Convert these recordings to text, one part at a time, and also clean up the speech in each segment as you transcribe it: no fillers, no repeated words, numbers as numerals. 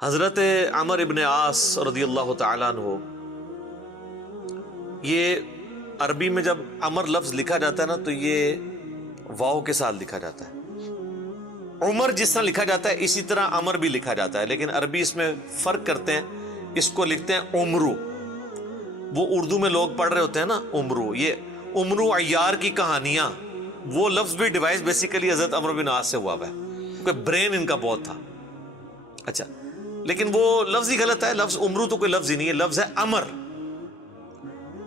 حضرت عمر ابن عاص رضی اللہ تعالیٰ عنہ، یہ عربی میں جب عمر لفظ لکھا جاتا ہے نا تو یہ واو کے ساتھ لکھا جاتا ہے۔ عمر جس طرح لکھا جاتا ہے اسی طرح عمر بھی لکھا جاتا ہے، لیکن عربی اس میں فرق کرتے ہیں، اس کو لکھتے ہیں عمرو۔ وہ اردو میں لوگ پڑھ رہے ہوتے ہیں نا عمرو، یہ عمرو عیار کی کہانیاں، وہ لفظ بھی ڈیوائس بیسیکلی حضرت عمر بن عاص سے ہوا ہوا ہے، کیونکہ برین ان کا بہت تھا۔ اچھا، لیکن وہ لفظ ہی غلط ہے، لفظ عمرو تو کوئی لفظ ہی نہیں ہے، لفظ ہے امر۔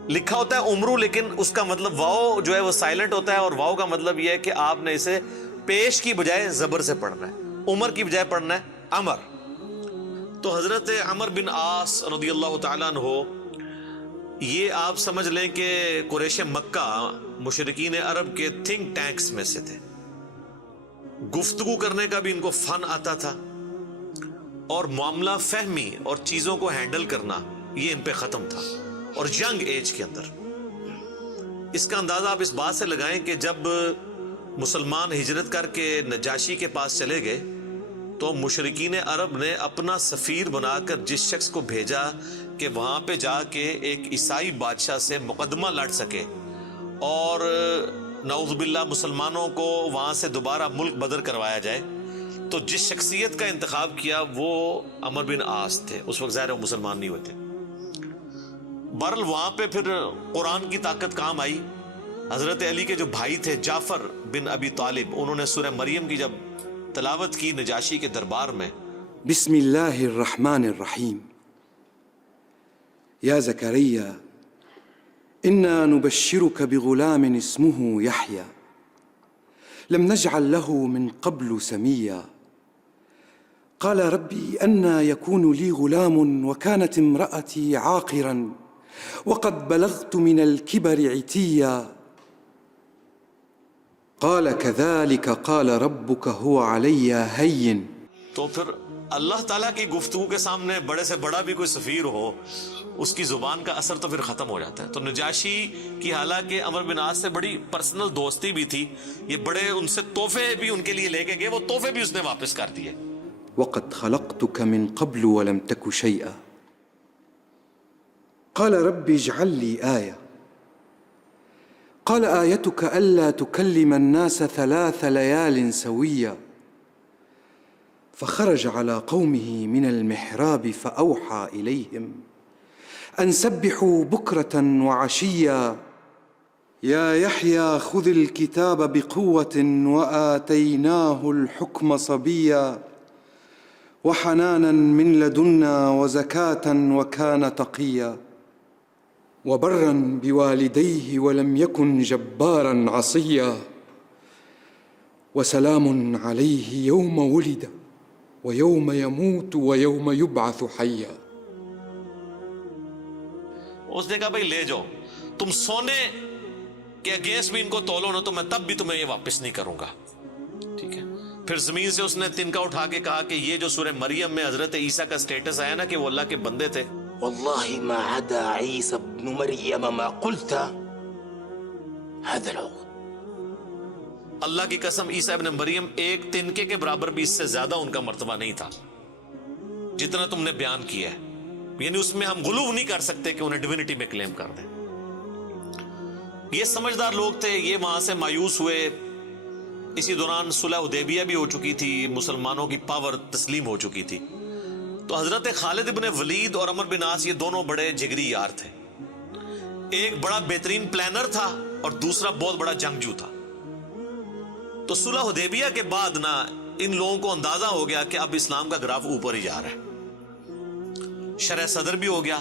لکھا ہوتا ہے عمرو لیکن اس کا مطلب واو جو ہے وہ سائلنٹ ہوتا ہے، اور واو کا مطلب یہ ہے کہ آپ نے اسے پیش کی بجائے زبر سے پڑھنا ہے، عمر کی بجائے پڑھنا ہے امر۔ تو حضرت عمر بن عاص رضی اللہ تعالیٰ عنہ، یہ آپ سمجھ لیں کہ قریش مکہ، مشرکین عرب کے تھنک ٹینکس میں سے تھے۔ گفتگو کرنے کا بھی ان کو فن آتا تھا، اور معاملہ فہمی اور چیزوں کو ہینڈل کرنا یہ ان پہ ختم تھا، اور ینگ ایج کے اندر۔ اس کا اندازہ آپ اس بات سے لگائیں کہ جب مسلمان ہجرت کر کے نجاشی کے پاس چلے گئے تو مشرکین عرب نے اپنا سفیر بنا کر جس شخص کو بھیجا کہ وہاں پہ جا کے ایک عیسائی بادشاہ سے مقدمہ لڑ سکے اور نعوذ باللہ مسلمانوں کو وہاں سے دوبارہ ملک بدر کروایا جائے، تو جس شخصیت کا انتخاب کیا وہ عمر بن عاص تھے۔ اس وقت ظاہر وہ مسلمان نہیں ہوئے تھے۔ بہرحال وہاں پہ پھر قرآن کی طاقت کام آئی۔ حضرت علی کے جو بھائی تھے جعفر بن ابی طالب، انہوں نے سورہ مریم کی جب تلاوت کی نجاشی کے دربار میں، بسم اللہ الرحمن الرحیم، یا زکریا انا نبشرک بغلام اسمه یحیی لم نجعل له من قبل سمیا قال ربی انا یکون لی غلام وكانت امرأتی عاقرا وقد بلغت من الكبر عتیا قال كذلك قال ربك هو علي هين۔ تو پھر اللہ تعالیٰ کی گفتگو کے سامنے بڑے سے بڑا بھی کوئی سفیر ہو، اس کی زبان کا اثر تو پھر ختم ہو جاتا ہے۔ تو نجاشی کی حالانکہ عمر بن عاص سے بڑی پرسنل دوستی بھی تھی، یہ بڑے ان سے تحفے بھی ان کے لیے لے کے گئے، وہ تحفے بھی اس نے واپس کر دیے۔ وقد خلقتك من قبل ولم تك شيئا قال رب اجعل لي آية قال آيتك ألا تكلم الناس 3 ليال سويا فخرج على قومه من المحراب فأوحى إليهم أن سبحوا بكرة وعشيا يا يحيى خذ الكتاب بقوة وآتيناه الحكم صبيا وحنانا من لدنا وزكاة وكان تقيا وبرا بوالديه ولم يكن جبارا عصيا وسلام عليه يوم ولد ويوم يموت ويوم يبعث حيا۔ اس نے کہا بھائی لے جاؤ، تم سونے کے اگینسٹ بھی ان کو تولو نا تو میں تب بھی تمہیں یہ واپس نہیں کروں گا، ٹھیک ہے۔ پھر زمین سے اس نے تنکا اٹھا کے کہا کہ یہ جو سورہ مریم میں حضرت عیسیٰ کا سٹیٹس آیا نا کہ وہ اللہ کے بندے تھے، والله ما عدا عيسى ابن مريم ما قلت هذا العقد، اللہ کی قسم عیسیٰ ابن مریم ایک تنکے کے برابر بھی اس سے زیادہ ان کا مرتبہ نہیں تھا جتنا تم نے بیان کیا ہے، یعنی اس میں ہم غلو نہیں کر سکتے کہ انہیں ڈیوینٹی میں کلیم کر دیں۔ یہ سمجھدار لوگ تھے، یہ وہاں سے مایوس ہوئے۔ اسی دوران صلح حدیبیہ بھی ہو چکی تھی، مسلمانوں کی پاور تسلیم ہو چکی تھی۔ تو حضرت خالد ابن ولید اور عمر بن عاص یہ دونوں بڑے جگری یار تھے، ایک بڑا بہترین پلانر تھا اور دوسرا بہت بڑا جنگجو تھا۔ تو صلح حدیبیہ کے بعد نا ان لوگوں کو اندازہ ہو گیا کہ اب اسلام کا گراف اوپر ہی جا رہا ہے، شرح صدر بھی ہو گیا۔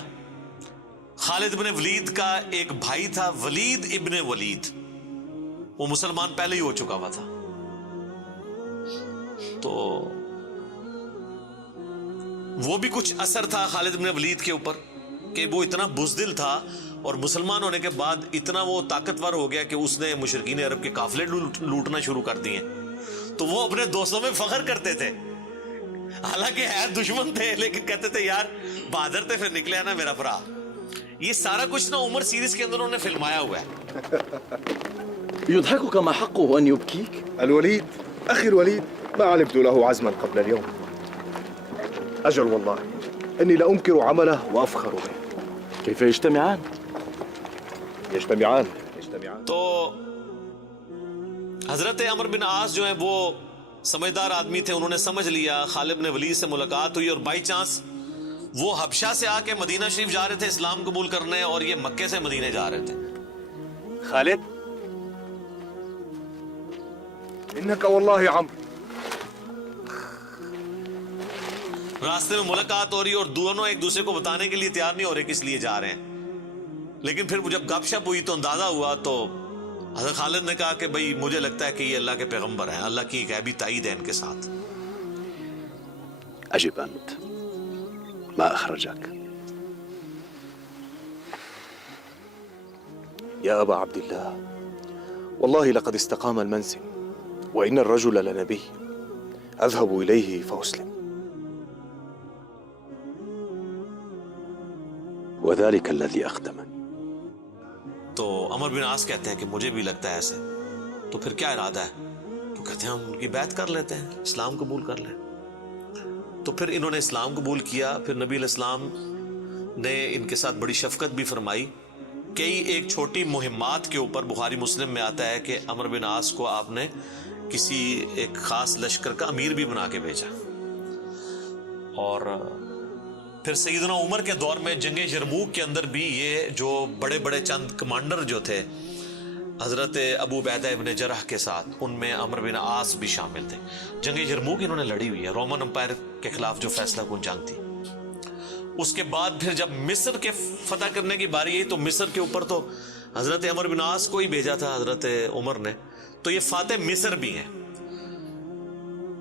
خالد ابن ولید کا ایک بھائی تھا ولید ابن ولید، وہ مسلمان پہلے ہی ہو چکا ہوا تھا۔ تو وہ بھی کچھ اثر تھا خالد بن ولید کے اوپر کہ وہ اتنا بزدل تھا، اور مسلمان ہونے کے بعد اتنا وہ طاقتور ہو گیا کہ اس نے مشرکین عرب کے قافلے لوٹنا شروع کر دیے۔ تو وہ اپنے دوستوں میں فخر کرتے تھے، حالانکہ ہے دشمن تھے لیکن کہتے تھے یار بہادر تھے، پھر نکلے نا میرا برا۔ یہ سارا کچھ نا عمر سیریز کے اندر انہوں نے فلمایا ہوا ہے۔ يضحكك ما حقه أن يبكيك؟ الوليد أخي الوليد ما علمت له عزما قبل اليوم. أجل والله إني لأنكر عمله وأفخر به. كيف يجتمعان؟ يجتمعان. تو حضرت عمر بن عاص جو ہیں وہ سمجھدار آدمی تھے. انہوں نے سمجھ لیا خالد بن ولید سے ملاقات ہوئی اور بائی چانس وہ حبشہ سے آ کے مدینہ شریف جا رہے تھے اسلام قبول کرنے, اور یہ مکے سے مدینے جا رہے تھے. خالد إنك والله عمرو. راستے میں ملاقات ہو رہی اور دونوں ایک دوسرے کو بتانے کے لیے تیار نہیں ہو رہے کس لیے جا رہے ہیں. لیکن پھر جب گپ شپ ہوئی تو اندازہ ہوا, تو حضرت خالد نے کہا کہ بھئی مجھے لگتا ہے کہ یہ اللہ کے پیغمبر ہیں, اللہ کی غیبی تائید ہے ان کے ساتھ. أجب أنت ما أخرجك يا أبا عبد الله. والله لقد استقام المنسم وإن الرجل لنبي أذهب إليه فأسلم. وذلك الذي أخدمني. تو عمر بن عاص کہتے ہیں کہ مجھے بھی لگتا ہے ایسے. تو پھر کیا ارادہ ہے؟ تو کہتے ہیں ہم ان کی بیعت کر لیتے ہیں, اسلام قبول کر لیں. تو پھر انہوں نے اسلام قبول کیا. پھر نبی علیہ السلام نے ان کے ساتھ بڑی شفقت بھی فرمائی. کئی ایک چھوٹی مہمات کے اوپر بخاری مسلم میں آتا ہے کہ عمر بن عاص کو آپ نے کسی ایک خاص لشکر کا امیر بھی بنا کے بھیجا. اور پھر سیدنا عمر کے دور میں جنگ یرموک کے اندر بھی یہ جو بڑے بڑے چند کمانڈر جو تھے حضرت ابو عبیدہ ابن جرح کے ساتھ, ان میں عمر بن عاص بھی شامل تھے. جنگ یرموک انہوں نے لڑی ہوئی ہے, رومن امپائر کے خلاف جو فیصلہ کن جنگ تھی. اس کے بعد پھر جب مصر کے فتح کرنے کی باری آئی تو مصر کے اوپر تو حضرت عمر بن عاص کو ہی بھیجا تھا حضرت عمر نے. تو یہ فاتح مصر بھی ہیں.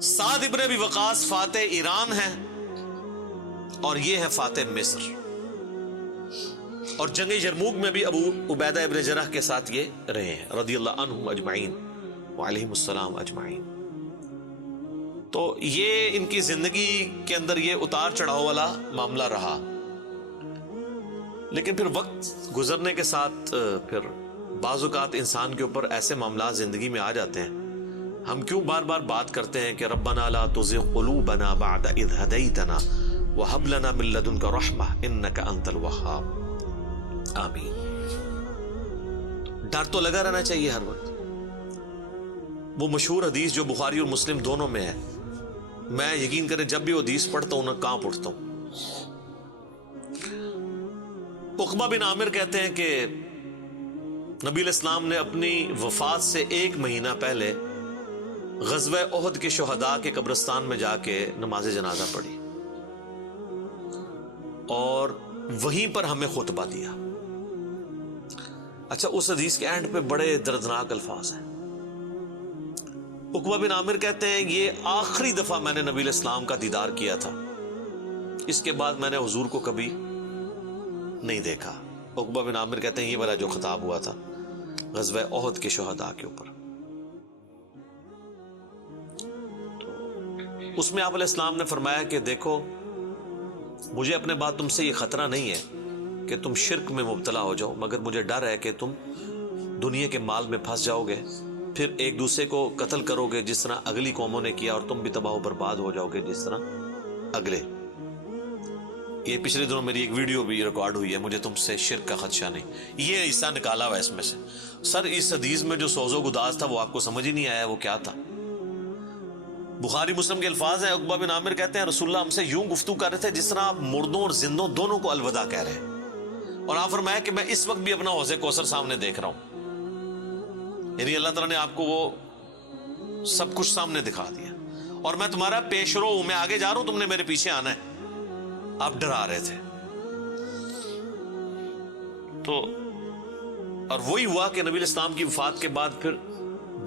سعد ابن ابی وقاص فاتح ایران ہیں اور یہ ہے فاتح مصر. اور جنگ یرموک میں بھی ابو عبیدہ ابن جرح کے ساتھ یہ رہے ہیں رضی اللہ عنہم اجمعین وعلیہم السلام اجمعین. تو یہ ان کی زندگی کے اندر یہ اتار چڑھاؤ والا معاملہ رہا. لیکن پھر وقت گزرنے کے ساتھ پھر بعض اوقات انسان کے اوپر ایسے معاملات زندگی میں آ جاتے ہیں. ہم کیوں بار بار بات کرتے ہیں کہ ربنا لا تزغ قلوبنا بعد اذ ہدیتنا وہب لنا من لدنک رحمہ انک انت الوہاب. آمین. ڈر تو لگا رہنا چاہیے ہر وقت. وہ مشہور حدیث جو بخاری اور مسلم دونوں میں ہے, میں یقین کریں جب بھی وہ حدیث پڑھتا ہوں نہ کانپ اٹھتا ہوں. عقبہ بن عامر کہتے ہیں کہ نبی علیہ السلام نے اپنی وفات سے 1 مہینہ پہلے غزوہ احد کے شہداء کے قبرستان میں جا کے نماز جنازہ پڑھی اور وہیں پر ہمیں خطبہ دیا. اچھا, اس حدیث کے اینڈ پہ بڑے دردناک الفاظ ہیں. عقبہ بن عامر کہتے ہیں یہ آخری دفعہ میں نے نبی علیہ السلام کا دیدار کیا تھا, اس کے بعد میں نے حضور کو کبھی نہیں دیکھا. عقبہ بن عامر کہتے ہیں یہ والا جو خطاب ہوا تھا غزوہ احد کے شہداء کے اوپر, تو اس میں آپ علیہ السلام نے فرمایا کہ دیکھو مجھے اپنے بعد تم سے یہ خطرہ نہیں ہے کہ تم شرک میں مبتلا ہو جاؤ, مگر مجھے ڈر ہے کہ تم دنیا کے مال میں پھنس جاؤ گے, پھر ایک دوسرے کو قتل کرو گے جس طرح اگلی قوموں نے کیا, اور تم بھی تباہ و برباد ہو جاؤ گے جس طرح اگلے. یہ پچھلے دنوں میری ایک ویڈیو بھی ریکارڈ ہوئی ہے, مجھے تم سے شرک کا خدشہ نہیں. یہ حصہ نکالا ہوا اس میں سے. سر اس حدیث میں جو سوز و گداز تھا وہ آپ کو سمجھ ہی نہیں آیا وہ کیا تھا. بخاری مسلم کے الفاظ ہیں. عقبہ بن عامر کہتے ہیں رسول اللہ ہم سے یوں گفتگو کر رہے تھے جس طرح آپ مردوں اور زندوں دونوں کو الوداع کہہ رہے ہیں, اور آپ فرمایا کہ میں اس وقت بھی اپنا حوض کوثر سامنے دیکھ رہا ہوں. یعنی اللہ تعالیٰ نے آپ کو وہ سب کچھ سامنے دکھا دیا, اور میں تمہارا پیش رو ہوں, میں آگے جا رہا ہوں, تم نے میرے پیچھے آنا ہے. آپ ڈرا رہے تھے. تو اور وہی ہوا کہ نبی علیہ السلام کی وفات کے بعد پھر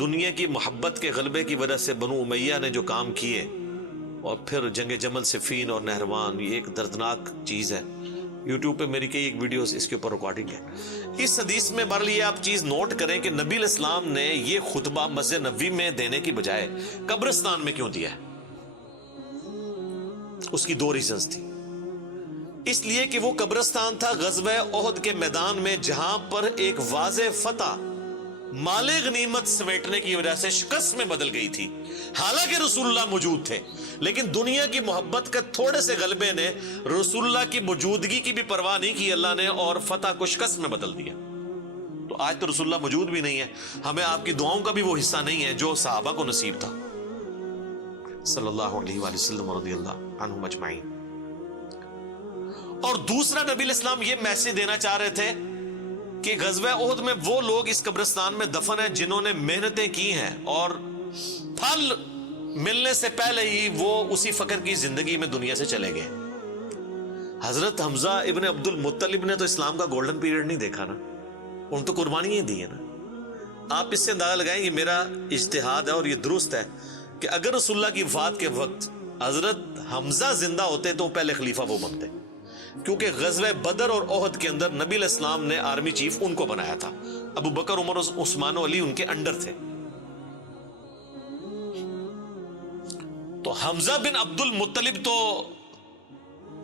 دنیا کی محبت کے غلبے کی وجہ سے بنو امیہ نے جو کام کیے, اور پھر جنگ جمل صفین اور نہروان, یہ ایک دردناک چیز ہے. یوٹیوب پہ میری کئی ایک ویڈیوز اس کے اوپر ریکارڈنگ ہے. اس حدیث میں بہرحال یہ آپ چیز نوٹ کریں کہ نبی علیہ السلام نے یہ خطبہ مسجد نبوی میں دینے کی بجائے قبرستان میں کیوں دیا ہے؟ اس کی 2 ریزنز تھی. اس لیے کہ وہ قبرستان تھا غزوہ احد کے میدان میں, جہاں پر ایک واضح فتح مال غنیمت سمیٹنے کی وجہ سے شکست میں بدل گئی تھی. حالانکہ رسول اللہ موجود تھے, لیکن دنیا کی محبت کا تھوڑے سے غلبے نے رسول اللہ کی موجودگی کی بھی پرواہ نہیں کی اللہ نے، اور فتح کو شکست میں بدل دیا۔ تو آج تو رسول اللہ موجود بھی نہیں ہے، ہمیں آپ کی دعاؤں کا بھی وہ حصہ نہیں ہے جو صحابہ کو نصیب تھا صلی اللہ علیہ وآلہ وسلم رضی اللہ عنہم اجمعین۔ اور دوسرا نبی علیہ السلام یہ میسج دینا چاہ رہے تھے کہ غزوہ احد میں وہ لوگ اس قبرستان میں دفن ہیں جنہوں نے محنتیں کی ہیں اور پھل ملنے سے پہلے ہی وہ اسی فقر کی زندگی میں دنیا سے چلے گئے۔ حضرت حمزہ ابن عبد المطلب نے تو اسلام کا گولڈن پیریڈ نہیں دیکھا نا، ان تو قربانیاں دی ہیں نا۔ آپ اس سے اندازہ لگائیں، یہ میرا اجتہاد ہے اور یہ درست ہے کہ اگر رسول اللہ کی وفات کے وقت حضرت حمزہ زندہ ہوتے تو پہلے خلیفہ وہ بنتے، کیونکہ غزوہ بدر اور احد کے اندر نبی علیہ السلام نے آرمی چیف ان کو بنایا تھا، ابو بکر عمر عثمان و علی ان کے انڈر تھے۔ تو حمزہ بن عبد المطلب تو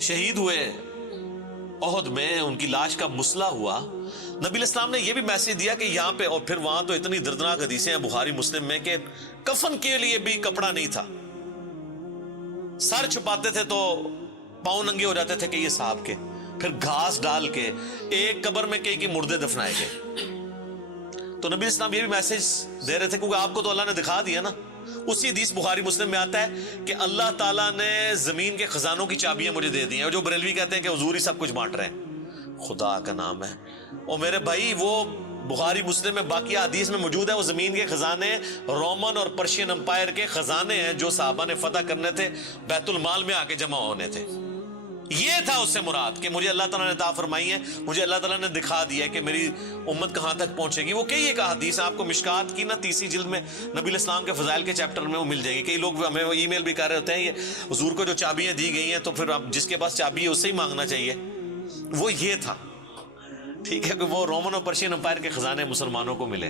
شہید ہوئے احد میں، ان کی لاش کا مسئلہ ہوا۔ نبی علیہ السلام نے یہ بھی میسج دیا کہ یہاں پہ، اور پھر وہاں تو اتنی دردناک حدیثیں ہیں بخاری مسلم میں کہ کفن کے لیے بھی کپڑا نہیں تھا، سر چھپاتے تھے تو پاؤں ننگے ہو جاتے تھے کہ یہ صاحب کے، پھر گھاس ڈال کے ایک قبر میں کئی مردے دفنائے گئے۔ تو نبی اسلام یہ بھی میسج دے رہے تھے، کیونکہ آپ کو تو اللہ نے دکھا دیا نا۔ اسی حدیث بخاری مسلم میں آتا ہے کہ اللہ تعالیٰ نے زمین کے خزانوں کی چابیاں مجھے دے دی ہیں، اور جو بریلوی کہتے ہیں کہ حضور ہی سب کچھ بانٹ رہے ہیں، خدا کا نام ہے۔ اور میرے بھائی وہ بخاری مسلم میں باقی حدیث میں موجود ہے، وہ زمین کے خزانے رومن اور پرشین امپائر کے خزانے ہیں جو صحابہ نے فتح کرنے تھے، بیت المال میں آ کے جمع ہونے تھے۔ یہ تھا اس سے مراد کہ مجھے اللہ تعالیٰ نے عطا فرمائی ہے، مجھے اللہ تعالیٰ نے دکھا دیا ہے کہ میری امت کہاں تک پہنچے گی۔ وہ کئی ایک حدیث آپ کو مشکات کی نا 30 جلد میں نبی علیہ السلام کے فضائل کے چیپٹر میں وہ مل جائے گی۔ کئی لوگ ہمیں ای میل بھی کر رہے ہوتے ہیں، یہ حضور کو جو چابیاں دی گئی ہیں تو پھر اب جس کے پاس چابی ہے اس سے ہی مانگنا چاہیے۔ وہ یہ تھا، ٹھیک ہے، کہ وہ رومن اور پرشین امپائر کے خزانے مسلمانوں کو ملے۔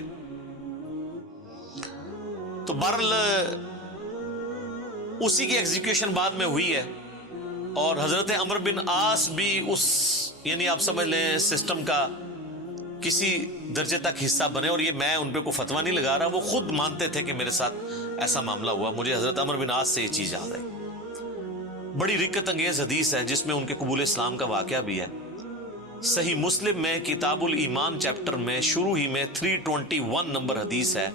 تو بہرحال اسی کی ایگزیکیوشن بعد میں ہوئی ہے، اور حضرت عمر بن عاص بھی اس، یعنی آپ سمجھ لیں سسٹم کا کسی درجے تک حصہ بنے، اور یہ میں ان پہ کوئی فتویٰ نہیں لگا رہا، وہ خود مانتے تھے کہ میرے ساتھ ایسا معاملہ ہوا۔ مجھے حضرت عمر بن عاص سے یہ چیز یاد آئی، بڑی رکت انگیز حدیث ہے جس میں ان کے قبول اسلام کا واقعہ بھی ہے۔ صحیح مسلم میں کتاب الایمان چیپٹر میں شروع ہی میں 321 نمبر حدیث ہے،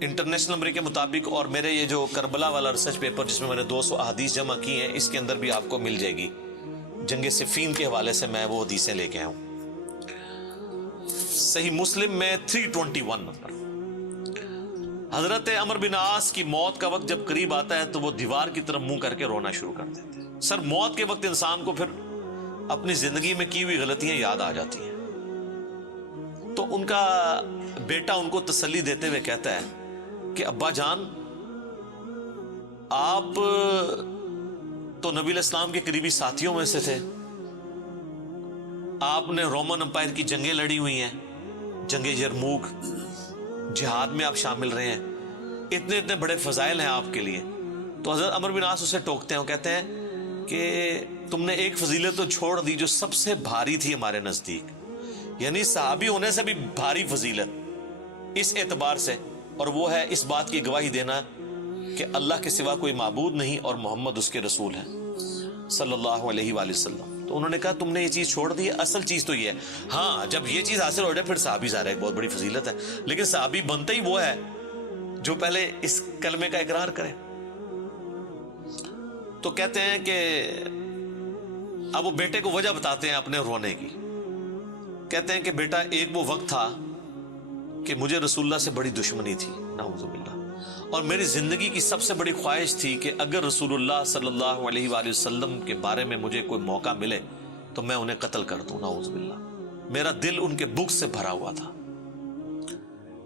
انٹرنیشنل نمبر کے مطابق، اور میرے یہ جو کربلا والا ریسرچ پیپر جس میں میں نے 200 احادیث جمع کی ہیں، اس کے اندر بھی آپ کو مل جائے گی۔ جنگ صفین کے حوالے سے میں وہ حدیثیں لے کے آیا ہوں۔ صحیح مسلم میں 321 نمبر۔ حضرت عمر بن عاص کی موت کا وقت جب قریب آتا ہے تو وہ دیوار کی طرف منہ کر کے رونا شروع کر دیتے ہیں۔ سر موت کے وقت انسان کو پھر اپنی زندگی میں کی ہوئی غلطیاں یاد آ جاتی ہیں۔ تو ان کا بیٹا ان کو تسلی دیتے ہوئے کہتا ہے کہ ابا جان، آپ تو نبی علیہ السلام کے قریبی ساتھیوں میں سے تھے، آپ نے رومن امپائر کی جنگیں لڑی ہوئی ہیں، جنگ یرموک، جہاد میں آپ شامل رہے ہیں، اتنے اتنے بڑے فضائل ہیں آپ کے لیے۔ تو حضرت عمر بن عاص اسے ٹوکتے ہیں، وہ کہتے ہیں کہ تم نے ایک فضیلت تو چھوڑ دی جو سب سے بھاری تھی ہمارے نزدیک، یعنی صحابی ہونے سے بھی بھاری فضیلت اس اعتبار سے، اور وہ ہے اس بات کی گواہی دینا کہ اللہ کے سوا کوئی معبود نہیں اور محمد اس کے رسول ہیں صلی اللہ علیہ وآلہ وسلم۔ تو انہوں نے کہا تم نے یہ چیز چھوڑ دی ہے، اصل چیز تو یہ ہے، ہاں جب یہ چیز حاصل ہو جائے پھر صحابی ظاہر ہے ایک بہت بڑی فضیلت ہے، لیکن صحابی بنتا ہی وہ ہے جو پہلے اس کلمے کا اقرار کرے۔ تو کہتے ہیں کہ اب وہ بیٹے کو وجہ بتاتے ہیں اپنے رونے کی، کہتے ہیں کہ بیٹا ایک وہ وقت تھا کہ مجھے رسول اللہ سے بڑی دشمنی تھی، نعوذ باللہ، اور میری زندگی کی سب سے بڑی خواہش تھی کہ اگر رسول اللہ صلی اللہ علیہ وآلہ وسلم کے بارے میں مجھے کوئی موقع ملے تو میں انہیں قتل کر دوں، نعوذ باللہ۔ میرا دل ان کے بغض سے بھرا ہوا تھا۔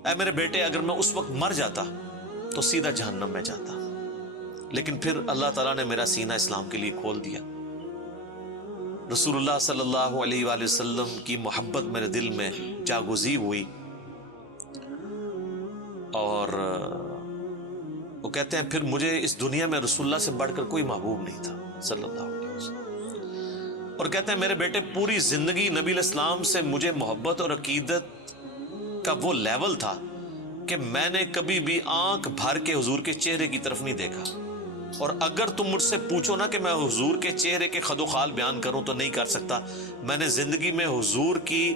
اے میرے بیٹے، اگر میں اس وقت مر جاتا تو سیدھا جہنم میں جاتا، لیکن پھر اللہ تعالیٰ نے میرا سینہ اسلام کے لیے کھول دیا، رسول اللہ صلی اللہ علیہ وآلہ وسلم کی محبت میرے دل میں جاگزی ہوئی، اور وہ کہتے ہیں پھر مجھے اس دنیا میں رسول اللہ سے بڑھ کر کوئی محبوب نہیں تھا صلی اللہ علیہ وسلم۔ اور کہتے ہیں میرے بیٹے پوری زندگی نبی علیہ السلام سے مجھے محبت اور عقیدت کا وہ لیول تھا کہ میں نے کبھی بھی آنکھ بھر کے حضور کے چہرے کی طرف نہیں دیکھا، اور اگر تم مجھ سے پوچھو نا کہ میں حضور کے چہرے کے خد و خال بیان کروں تو نہیں کر سکتا. میں نے زندگی میں حضور کی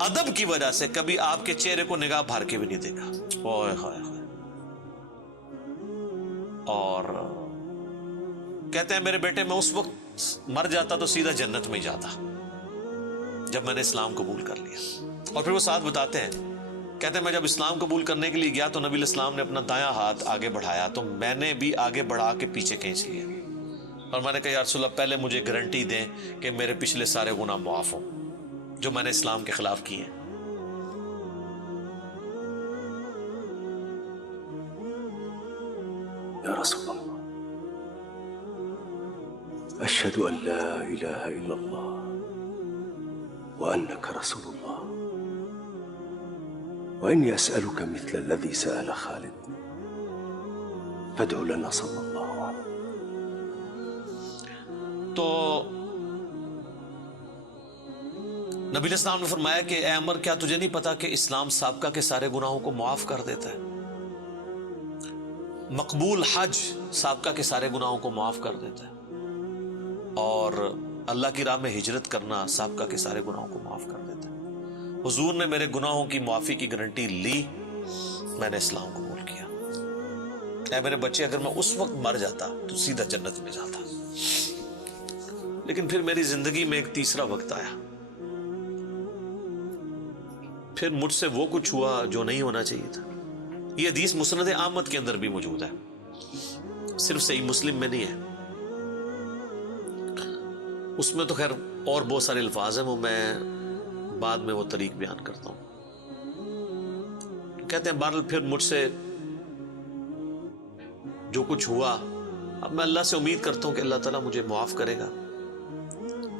ادب کی وجہ سے کبھی آپ کے چہرے کو نگاہ بھر کے بھی نہیں دیکھا. اوئے ہائے ہائے. اور کہتے ہیں میرے بیٹے میں اس وقت مر جاتا تو سیدھا جنت میں جاتا جب میں نے اسلام قبول کر لیا. اور پھر وہ ساتھ بتاتے ہیں, کہتے ہیں میں جب اسلام قبول کرنے کے لیے گیا تو نبی علیہ السلام نے اپنا دایاں ہاتھ آگے بڑھایا تو میں نے بھی آگے بڑھا کے پیچھے کھینچ لیا, اور میں نے کہا یا رسول اللہ پہلے مجھے گارنٹی دیں کہ میرے پچھلے سارے گناہ معاف ہوں جو میں نے اسلام کے خلاف کیے ہیں. یا رسول اللہ اشہد ان لا الہ الا اللہ وانک رسول اللہ وإني أسألك مثل الذي سأل خالد فادع لنا صلی اللہ علیہ. تو نبی علیہ السلام نے فرمایا کہ اے عمر کیا تجھے نہیں پتا کہ اسلام سابقہ کے سارے گناہوں کو معاف کر دیتا ہے, مقبول حج سابقہ کے سارے گناہوں کو معاف کر دیتا ہے, اور اللہ کی راہ میں ہجرت کرنا سابقہ کے سارے گناہوں کو معاف کر دیتا ہے. حضور نے میرے گناہوں کی معافی کی گارنٹی لی, میں نے اسلام قبول کیا. اے میرے بچے اگر میں اس وقت مر جاتا تو سیدھا جنت میں جاتا. لیکن پھر میری زندگی میں ایک تیسرا وقت آیا, پھر مجھ سے وہ کچھ ہوا جو نہیں ہونا چاہیے تھا. یہ حدیث مسند احمد کے اندر بھی موجود ہے, صرف صحیح مسلم میں نہیں ہے. اس میں تو خیر اور بہت سارے الفاظ ہیں, وہ میں بعد میں وہ طریق بیان کرتا ہوں. کہتے ہیں بہرحال پھر مجھ سے جو کچھ ہوا, اب میں اللہ سے امید کرتا ہوں کہ اللہ تعالیٰ مجھے معاف کرے گا,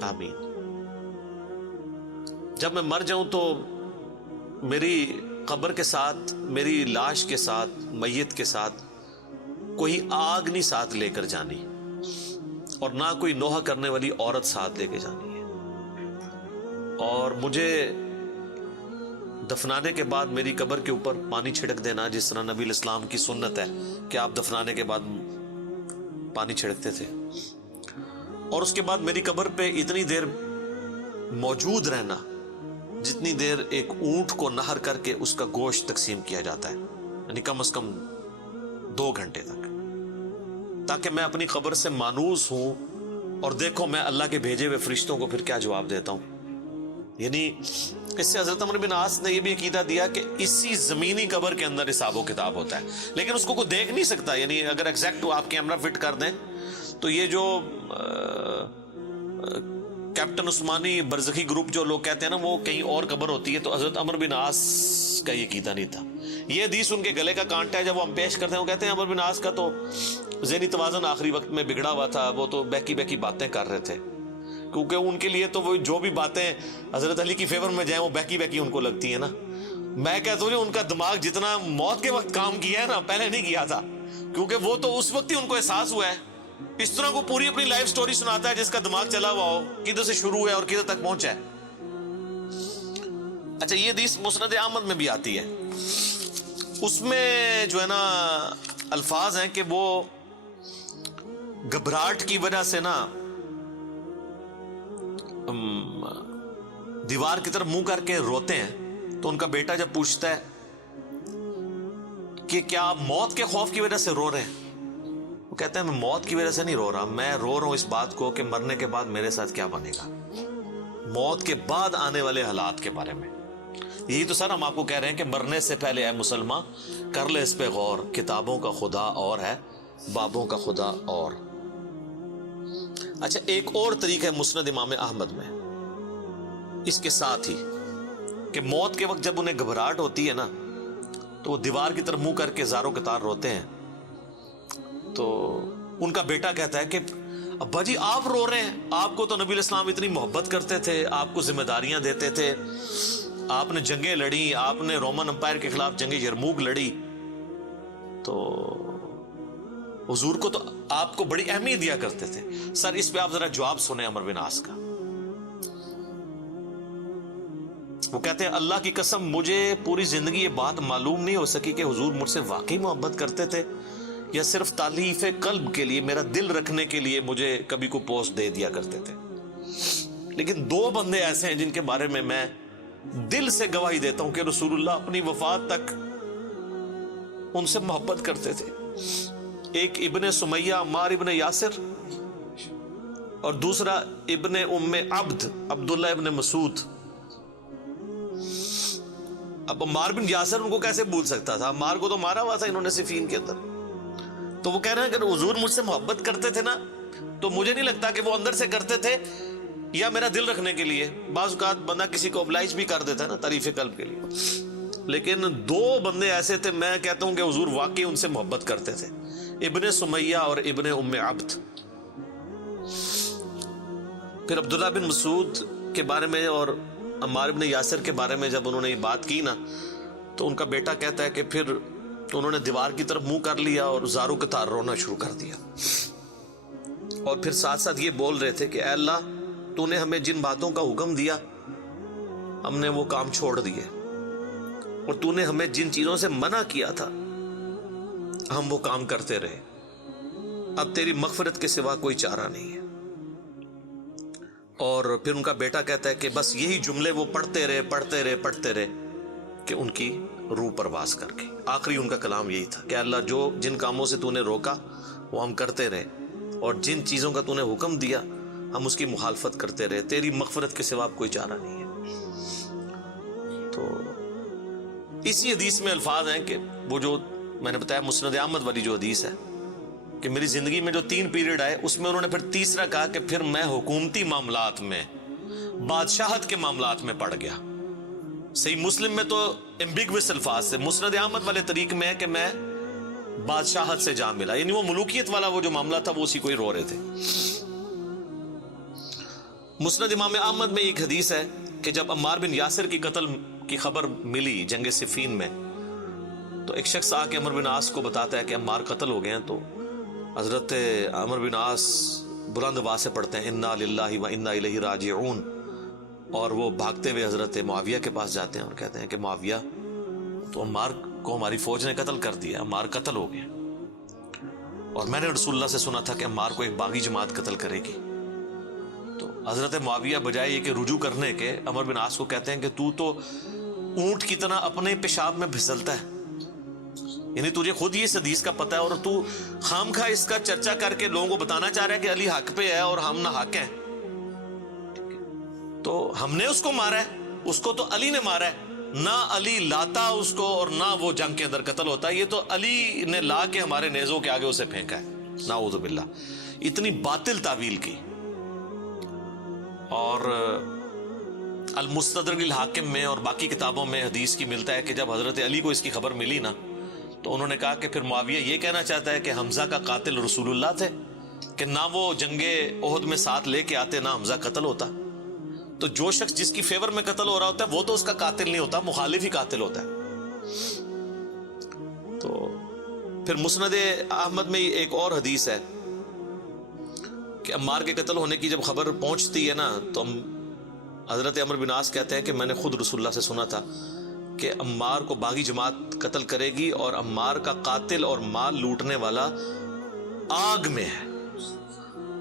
آمین. جب میں مر جاؤں تو میری قبر کے ساتھ, میری لاش کے ساتھ, میت کے ساتھ کوئی آگ نہیں ساتھ لے کر جانی, اور نہ کوئی نوحہ کرنے والی عورت ساتھ لے کے جانی ہے. اور مجھے دفنانے کے بعد میری قبر کے اوپر پانی چھڑک دینا, جس طرح نبی علیہ السلام کی سنت ہے کہ آپ دفنانے کے بعد پانی چھڑکتے تھے. اور اس کے بعد میری قبر پہ اتنی دیر موجود رہنا جتنی دیر ایک اونٹ کو نہر کر کے اس کا گوشت تقسیم کیا جاتا ہے, یعنی کم از کم 2 گھنٹے تک, تاکہ میں اپنی قبر سے مانوس ہوں اور دیکھو میں اللہ کے بھیجے ہوئے فرشتوں کو پھر کیا جواب دیتا ہوں. یعنی اس سے حضرت عمر بن عاص نے یہ بھی عقیدہ دیا کہ اسی زمینی قبر کے اندر حساب و کتاب ہوتا ہے, لیکن اس کو کوئی دیکھ نہیں سکتا. یعنی اگر ایگزیکٹ آپ کیمرہ فٹ کر دیں تو یہ جو کیپٹن عثمانی برزخی گروپ جو لوگ کہتے ہیں نا وہ کہیں اور قبر ہوتی ہے, تو حضرت عمر بن عاص کا یہ عقیدہ نہیں تھا. یہ حدیث ان کے گلے کا کانٹا ہے, جب وہ ہم پیش کرتے ہیں وہ کہتے ہیں عمر بن عاص کا تو ذہنی توازن آخری وقت میں بگڑا ہوا تھا, وہ تو بہکی بہکی باتیں کر رہے تھے, کیونکہ ان کے لیے تو وہ جو بھی باتیں حضرت علی کی فیور میں جائیں وہ بہکی بہکی ان کو لگتی ہیں نا. میں کہتا ہوں ان کا دماغ جتنا موت کے وقت کام کیا ہے نا پہلے نہیں کیا تھا, کیونکہ وہ تو اس وقت ہی ان کو احساس ہوا ہے. اس طرح کو پوری اپنی لائف سٹوری سناتا ہے جس کا دماغ چلا ہوا ہو, کدھر سے شروع ہے اور کدھر تک پہنچا ہے. اچھا یہ حدیث مسند احمد میں بھی آتی ہے, اس میں جو ہے نا الفاظ ہیں کہ وہ گھبراہٹ کی وجہ سے نا دیوار کی طرف منہ کر کے روتے ہیں. تو ان کا بیٹا جب پوچھتا ہے کہ کیا آپ موت کے خوف کی وجہ سے رو رہے ہیں, وہ کہتے ہیں میں موت کی وجہ سے نہیں رو رہا, میں رو رہا ہوں اس بات کو کہ مرنے کے بعد میرے ساتھ کیا بنے گا, موت کے بعد آنے والے حالات کے بارے میں. یہی تو سر ہم آپ کو کہہ رہے ہیں کہ مرنے سے پہلے اے مسلمان کر لے اس پہ غور, کتابوں کا خدا اور ہے, بابوں کا خدا اور. اچھا ایک اور طریقہ ہے مسند امام احمد میں اس کے ساتھ ہی کہ موت کے وقت جب انہیں گھبراہٹ ہوتی ہے نا تو وہ دیوار کی طرف منہ کر کے زاروں قطار روتے ہیں. تو ان کا بیٹا کہتا ہے کہ ابا جی آپ رو رہے ہیں, آپ کو تو نبی علیہ السلام اتنی محبت کرتے تھے, آپ کو ذمہ داریاں دیتے تھے, آپ نے جنگیں لڑی, آپ نے رومن امپائر کے خلاف جنگ یرموک لڑی, تو حضور کو تو آپ کو بڑی اہمیت دیا کرتے تھے. سر اس پہ آپ ذرا جواب سنیں عمر بن عاص کا. وہ کہتے ہیں اللہ کی قسم مجھے پوری زندگی یہ بات معلوم نہیں ہو سکی کہ حضور مجھ سے واقعی محبت کرتے تھے یا صرف تالیف قلب کے لیے، میرا دل رکھنے کے لیے مجھے کبھی کو پوسٹ دے دیا کرتے تھے. لیکن 2 بندے ایسے ہیں جن کے بارے میں دل سے گواہی دیتا ہوں کہ رسول اللہ اپنی وفات تک ان سے محبت کرتے تھے. ایک ابن سمیہ عمار ابن یاسر، اور دوسرا ابن ام عبد عبداللہ ابن مسعود. اب عمار بن یاسر ان کو کیسے بھول سکتا تھا؟ عمار کو تو مارا ہوا تھا انہوں نے صفین کے اندر. تو وہ کہہ رہے ہیں کہ حضور مجھ سے محبت کرتے تھے نا، تو مجھے نہیں لگتا کہ وہ اندر سے کرتے تھے یا میرا دل رکھنے کے لیے. بعض اوقات بندہ کسی کو ابلائش بھی کر دیتا ہے نا تعریف قلب کے لیے. لیکن 2 بندے ایسے تھے، میں کہتا ہوں کہ حضور واقعی ان سے محبت کرتے تھے، ابن سمیہ اور ابن ام عبد. پھر عبداللہ بن مسعود کے بارے میں اور عمار بن یاسر کے بارے میں جب انہوں نے یہ بات کی نا، تو ان کا بیٹا کہتا ہے کہ پھر انہوں نے دیوار کی طرف منہ کر لیا اور زاروں کے تار رونا شروع کر دیا. اور پھر ساتھ ساتھ یہ بول رہے تھے کہ اے اللہ، تو نے ہمیں جن باتوں کا حکم دیا ہم نے وہ کام چھوڑ دیے، اور تو نے ہمیں جن چیزوں سے منع کیا تھا ہم وہ کام کرتے رہے. اب تیری مغفرت کے سوا کوئی چارہ نہیں ہے. اور پھر ان کا بیٹا کہتا ہے کہ بس یہی جملے وہ پڑھتے رہے کہ ان کی روح پرواز کر گئی. آخری ان کا کلام یہی تھا کہ اللہ، جو جن کاموں سے تو نے روکا وہ ہم کرتے رہے، اور جن چیزوں کا تو نے حکم دیا ہم اس کی مخالفت کرتے رہے، تیری مغفرت کے سوا کوئی چارہ نہیں ہے. تو اسی حدیث میں الفاظ ہیں کہ وہ جو میں نے بتایا مسند احمد والی جو حدیث ہے کہ میری زندگی میں جو 3 پیریڈ آئے، اس میں انہوں نے پھر تیسرا کہا کہ پھر میں حکومتی معاملات میں، بادشاہت کے معاملات میں پڑ گیا. صحیح مسلم میں تو ایمبیگوس الفاظ سے، مسند احمد والے طریق میں ہے کہ میں بادشاہت سے جا ملا، یعنی وہ ملوکیت والا وہ جو معاملہ تھا وہ اسی کو ہی رو رہے تھے. مسند امام احمد میں ایک حدیث ہے کہ جب عمار بن یاسر کی قتل کی خبر ملی جنگ صفین میں، تو ایک شخص آ کے عمر بن عاص کو بتاتا ہے کہ عمار قتل ہو گئے ہیں. تو حضرت عمر بن عاص بلند آواز سے پڑھتے ہیں انا للہ و انا الیہ راجعون، اور وہ بھاگتے ہوئے حضرت معاویہ کے پاس جاتے ہیں اور کہتے ہیں کہ معاویہ، تو عمار کو ہماری فوج نے قتل کر دیا، عمار قتل ہو گئے، اور میں نے رسول اللہ سے سنا تھا کہ عمار کو ایک باغی جماعت قتل کرے گی. تو حضرت معاویہ بجائے یہ کہ رجوع کرنے کے، عمر بن عاص کو کہتے ہیں کہ تو اونٹ کی طرح اپنے پیشاب میں پھسلتا ہے، یعنی تجھے خود یہ اس حدیث کا پتہ ہے اور تو خام خواہ اس کا چرچا کر کے لوگوں کو بتانا چاہ رہا ہے کہ علی حق پہ ہے اور ہم نہ حق ہیں. تو ہم نے اس کو مارا ہے، اس کو تو علی نے مارا ہے، نہ علی لاتا اس کو اور نہ وہ جنگ کے اندر قتل ہوتا ہے، یہ تو علی نے لا کے ہمارے نیزوں کے آگے اسے پھینکا ہے، نعوذ باللہ. اتنی باطل تعویل کی. اور المستدرک الحاکم میں اور باقی کتابوں میں حدیث کی ملتا ہے کہ جب حضرت علی کو اس کی خبر ملی نا، تو انہوں نے کہا کہ پھر معاویہ یہ کہنا چاہتا ہے کہ حمزہ کا قاتل رسول اللہ تھے، کہ نہ وہ جنگ احد میں ساتھ لے کے آتے نہ حمزہ قتل ہوتا. تو جو شخص جس کی فیور میں قتل ہو رہا ہوتا ہے وہ تو اس کا قاتل نہیں ہوتا، مخالف ہی قاتل ہوتا ہے. تو پھر مسند احمد میں ایک اور حدیث ہے کہ عمار کے قتل ہونے کی جب خبر پہنچتی ہے نا، تو حضرت عمر بن عاص کہتے ہیں کہ میں نے خود رسول اللہ سے سنا تھا کہ عمار کو باغی جماعت قتل کرے گی، اور عمار کا قاتل اور مال لوٹنے والا آگ میں ہے.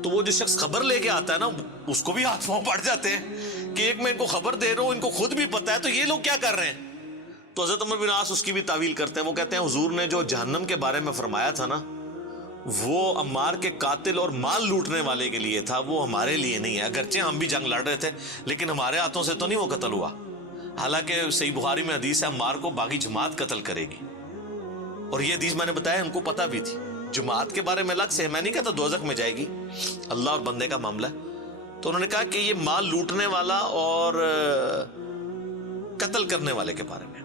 تو وہ جو شخص خبر لے کے آتا ہے نا، اس کو بھی ہاتھ پاؤں پڑ جاتے ہیں کہ ایک میں ان کو خبر دے رہا ہوں، ان کو خود بھی پتا ہے، تو یہ لوگ کیا کر رہے ہیں. تو حضرت عمر بن عاص اس کی بھی تعویل کرتے ہیں. وہ کہتے ہیں حضور نے جو جہنم کے بارے میں فرمایا تھا نا، وہ عمار کے قاتل اور مال لوٹنے والے کے لیے تھا، وہ ہمارے لیے نہیں ہے. اگرچہ ہم بھی جنگ لڑ رہے تھے لیکن ہمارے ہاتھوں سے تو نہیں وہ قتل ہوا. حالانکہ صحیح بخاری میں حدیث ہے عمار کو باغی جماعت قتل کرے گی، اور یہ حدیث میں نے بتایا ان کو پتہ بھی تھی. جماعت کے بارے میں الگ سے میں نہیں کہتا دوزخ میں جائے گی، اللہ اور بندے کا معاملہ ہے. تو انہوں نے کہا کہ یہ مال لوٹنے والا اور قتل کرنے والے کے بارے میں.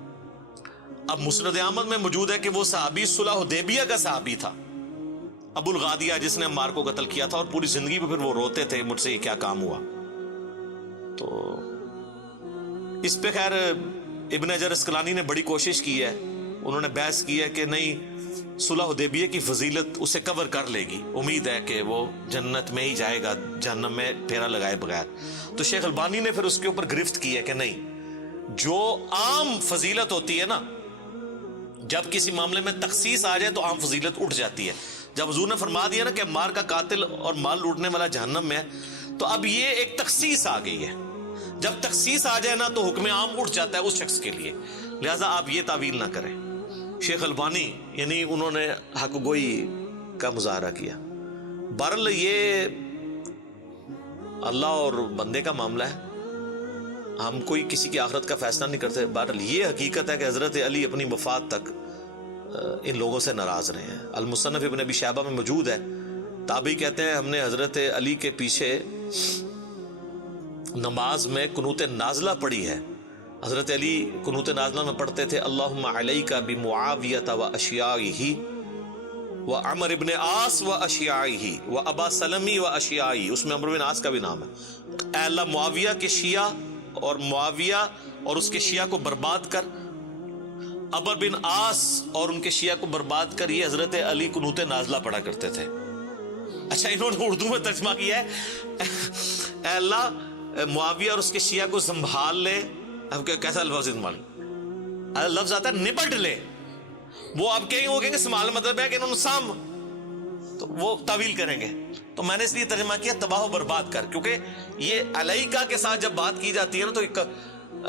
اب مسند احمد میں موجود ہے کہ وہ صحابی صلح حدیبیہ کا صحابی تھا، ابو الغادیہ، جس نے عمار کو قتل کیا تھا، اور پوری زندگی پہ پھر وہ روتے تھے مجھ سے یہ کیا کام ہوا. تو اس پہ خیر ابن حجر اسقلانی نے بڑی کوشش کی ہے، انہوں نے بحث کی ہے کہ نہیں، صلح حدیبیہ کی فضیلت اسے کور کر لے گی، امید ہے کہ وہ جنت میں ہی جائے گا جہنم میں پھیرا لگائے بغیر. تو شیخ البانی نے پھر اس کے اوپر گرفت کی ہے کہ نہیں، جو عام فضیلت ہوتی ہے نا جب کسی معاملے میں تخصیص آ جائے تو عام فضیلت اٹھ جاتی ہے. جب حضور نے فرما دیا نا کہ مار کا قاتل اور مال لوٹنے والا جہنم میں ہے، تو اب یہ ایک تخصیص آ گئی ہے. جب تخصیص آ جائے نا تو حکم عام اٹھ جاتا ہے اس شخص کے لیے. لہٰذا آپ یہ تعویل نہ کریں. شیخ البانی یعنی انہوں نے حق گوئی کا مظاہرہ کیا. بہرحال یہ اللہ اور بندے کا معاملہ ہے، ہم کوئی کسی کی آخرت کا فیصلہ نہیں کرتے. بہرحال یہ حقیقت ہے کہ حضرت علی اپنی وفات تک ان لوگوں سے ناراض رہے ہیں. المصنف ابن ابی شیبہ میں موجود ہے. تابعی کہتے ہیں ہم نے حضرت علی کے پیچھے نماز میں قنوت نازلہ پڑھی ہے. حضرت علی قنوت نازلہ میں پڑھتے تھے اللہم علیک بمعاویۃ و اشیاعہ و عمر ابن عاص و اشیاعہ و ابا سلمی و اشیاعہ. اس میں عمر بن عاص کا بھی نام ہے. اے اللہ معاویہ کے شیعہ اور معاویہ اور اس کے شیعہ کو برباد کر، عمر بن عاص اور ان کے شیعہ کو برباد کر. یہ حضرت علی قنوت نازلہ پڑھا کرتے تھے. اچھا انہوں نے اردو میں ترجمہ کیا ہے اے اللہ معاویہ اور اس کے شیعہ کو سنبھال لے. اب کیسا لفظ استعمال؟ لفظ آتا ہے نپٹ لے. وہ آپ کہیں گے سنبھال مطلب ہے کہ انہوں نے سام، تو وہ تعویل کریں گے. تو میں نے اس لیے ترجمہ کیا تباہ و برباد کر، کیونکہ یہ علیکہ کے ساتھ جب بات کی جاتی ہے نا تو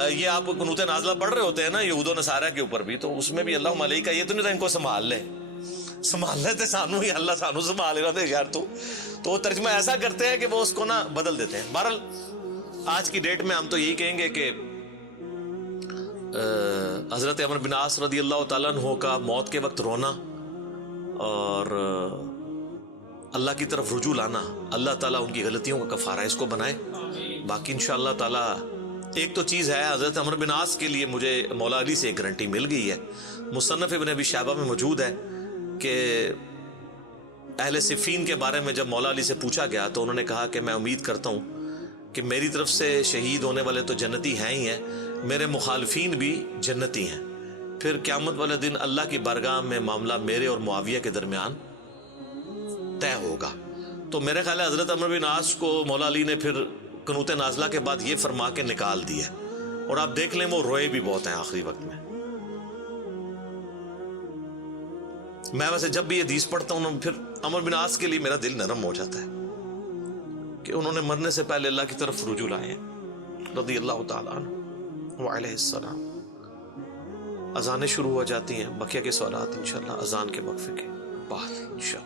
یہ آپ قنوت نازلہ پڑھ رہے ہوتے ہیں نا یہود و نصارہ کے اوپر بھی، تو اس میں بھی اللہم علیکہ یہ تو نہیں تھا ان کو سنبھال لے. سنبھال لیتے سانو ہی اللہ سانو سنبھال رہا تھے یار. تو وہ ترجمہ ایسا کرتے ہیں کہ وہ اس کو نا بدل دیتے ہیں. بہرحال آج کی ڈیٹ میں ہم تو یہی کہیں گے کہ حضرت عمر بن عاص رضی اللہ تعالیٰ عنہ کا موت کے وقت رونا اور اللہ کی طرف رجوع لانا، اللہ تعالیٰ ان کی غلطیوں کا کفارہ اس کو بنائے. باقی انشاءاللہ تعالیٰ ایک تو چیز ہے، حضرت عمر بن عاص کے لیے مجھے مولا علی سے ایک گارنٹی مل گئی ہے. مصنف ابن ابی شیبہ میں موجود ہے کہ اہل صفین کے بارے میں جب مولا علی سے پوچھا گیا تو انہوں نے کہا کہ میں امید کرتا ہوں کہ میری طرف سے شہید ہونے والے تو جنتی ہیں ہی ہیں، میرے مخالفین بھی جنتی ہیں. پھر قیامت والے دن اللہ کی بارگاہ میں معاملہ میرے اور معاویہ کے درمیان طے ہوگا. تو میرے خیال ہے حضرت عمر بن عاص کو مولا علی نے پھر قنوت نازلہ کے بعد یہ فرما کے نکال دیا، اور آپ دیکھ لیں وہ روئے بھی بہت ہیں آخری وقت میں. میں ویسے جب بھی یہ حدیث پڑھتا ہوں پھر عمر بن عاص کے لیے میرا دل نرم ہو جاتا ہے کہ انہوں نے مرنے سے پہلے اللہ کی طرف رجوع لائے ہیں رضی اللہ تعالیٰ عنہ وعلیہ السلام. اذانیں شروع ہو جاتی ہیں، بقیہ کے سوالات انشاءاللہ اذان کے وقفے کے بعد انشاءاللہ.